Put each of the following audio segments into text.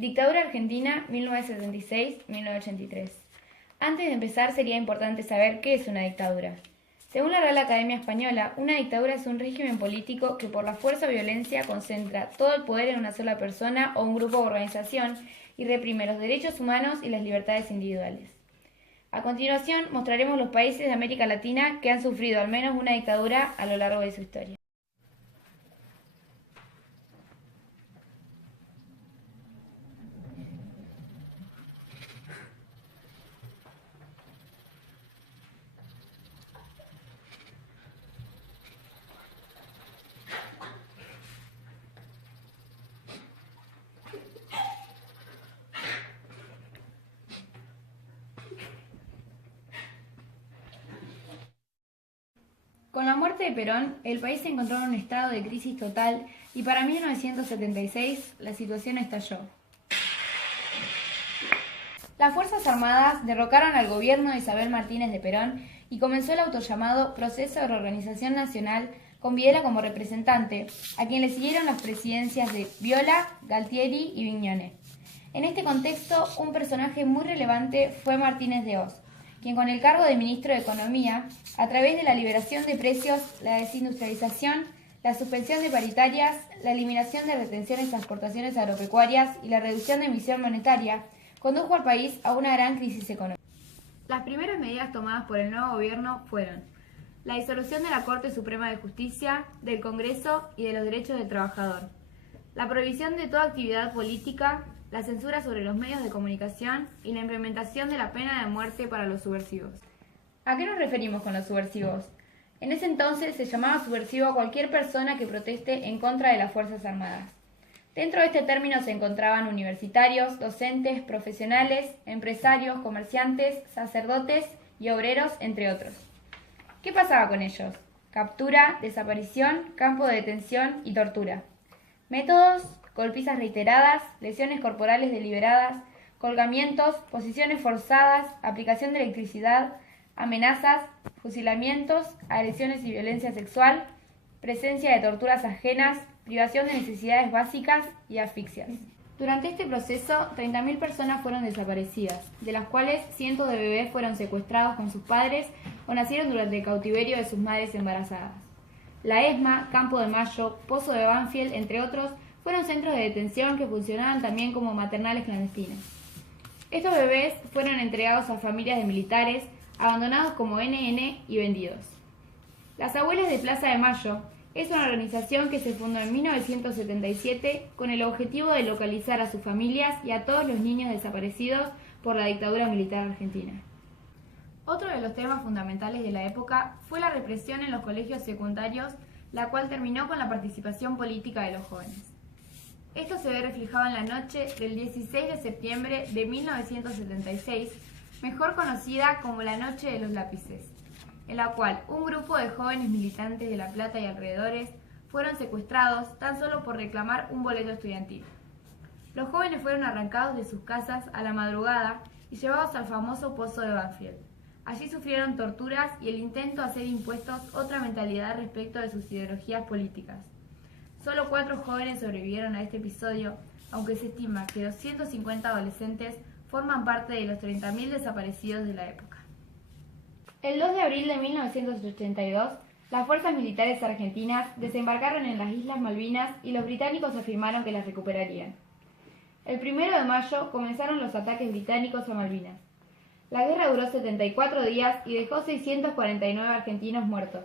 Dictadura argentina 1976-1983. Antes de empezar sería importante saber qué es una dictadura. Según la Real Academia Española, una dictadura es un régimen político que por la fuerza o violencia concentra todo el poder en una sola persona o un grupo o organización y reprime los derechos humanos y las libertades individuales. A continuación mostraremos los países de América Latina que han sufrido al menos una dictadura a lo largo de su historia. Con la muerte de Perón, el país se encontró en un estado de crisis total y para 1976 la situación estalló. Las Fuerzas Armadas derrocaron al gobierno de Isabel Martínez de Perón y comenzó el autollamado Proceso de Reorganización Nacional con Videla como representante, a quien le siguieron las presidencias de Viola, Galtieri y Viñones. En este contexto, un personaje muy relevante fue Martínez de Hoz, quien con el cargo de ministro de Economía, a través de la liberación de precios, la desindustrialización, la suspensión de paritarias, la eliminación de retenciones a exportaciones agropecuarias y la reducción de emisión monetaria, condujo al país a una gran crisis económica. Las primeras medidas tomadas por el nuevo gobierno fueron la disolución de la Corte Suprema de Justicia, del Congreso y de los derechos del trabajador, la prohibición de toda actividad política, la censura sobre los medios de comunicación y la implementación de la pena de muerte para los subversivos. ¿A qué nos referimos con los subversivos? En ese entonces se llamaba subversivo a cualquier persona que proteste en contra de las Fuerzas Armadas. Dentro de este término se encontraban universitarios, docentes, profesionales, empresarios, comerciantes, sacerdotes y obreros, entre otros. ¿Qué pasaba con ellos? Captura, desaparición, campo de detención y tortura. Métodos: golpizas reiteradas, lesiones corporales deliberadas, colgamientos, posiciones forzadas, aplicación de electricidad, amenazas, fusilamientos, agresiones y violencia sexual, presencia de torturas ajenas, privación de necesidades básicas y asfixias. Durante este proceso, 30.000 personas fueron desaparecidas, de las cuales cientos de bebés fueron secuestrados con sus padres o nacieron durante el cautiverio de sus madres embarazadas. La ESMA, Campo de Mayo, Pozo de Banfield, entre otros, fueron centros de detención que funcionaban también como maternales clandestinas. Estos bebés fueron entregados a familias de militares, abandonados como NN y vendidos. Las Abuelas de Plaza de Mayo es una organización que se fundó en 1977 con el objetivo de localizar a sus familias y a todos los niños desaparecidos por la dictadura militar argentina. Otro de los temas fundamentales de la época fue la represión en los colegios secundarios, la cual terminó con la participación política de los jóvenes. Esto se ve reflejado en la noche del 16 de septiembre de 1976, mejor conocida como la Noche de los Lápices, en la cual un grupo de jóvenes militantes de La Plata y alrededores fueron secuestrados tan solo por reclamar un boleto estudiantil. Los jóvenes fueron arrancados de sus casas a la madrugada y llevados al famoso Pozo de Banfield. Allí sufrieron torturas y el intento de hacer impuestos otra mentalidad respecto de sus ideologías políticas. Solo 4 jóvenes sobrevivieron a este episodio, aunque se estima que 250 adolescentes forman parte de los 30.000 desaparecidos de la época. El 2 de abril de 1982, las fuerzas militares argentinas desembarcaron en las Islas Malvinas y los británicos afirmaron que las recuperarían. El 1 de mayo comenzaron los ataques británicos a Malvinas. La guerra duró 74 días y dejó 649 argentinos muertos.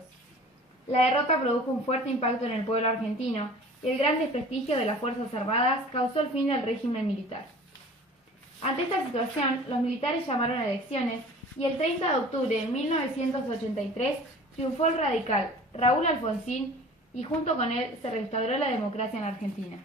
La derrota produjo un fuerte impacto en el pueblo argentino y el gran desprestigio de las Fuerzas Armadas causó el fin del régimen militar. Ante esta situación, los militares llamaron a elecciones y el 30 de octubre de 1983 triunfó el radical Raúl Alfonsín y junto con él se restauró la democracia en Argentina.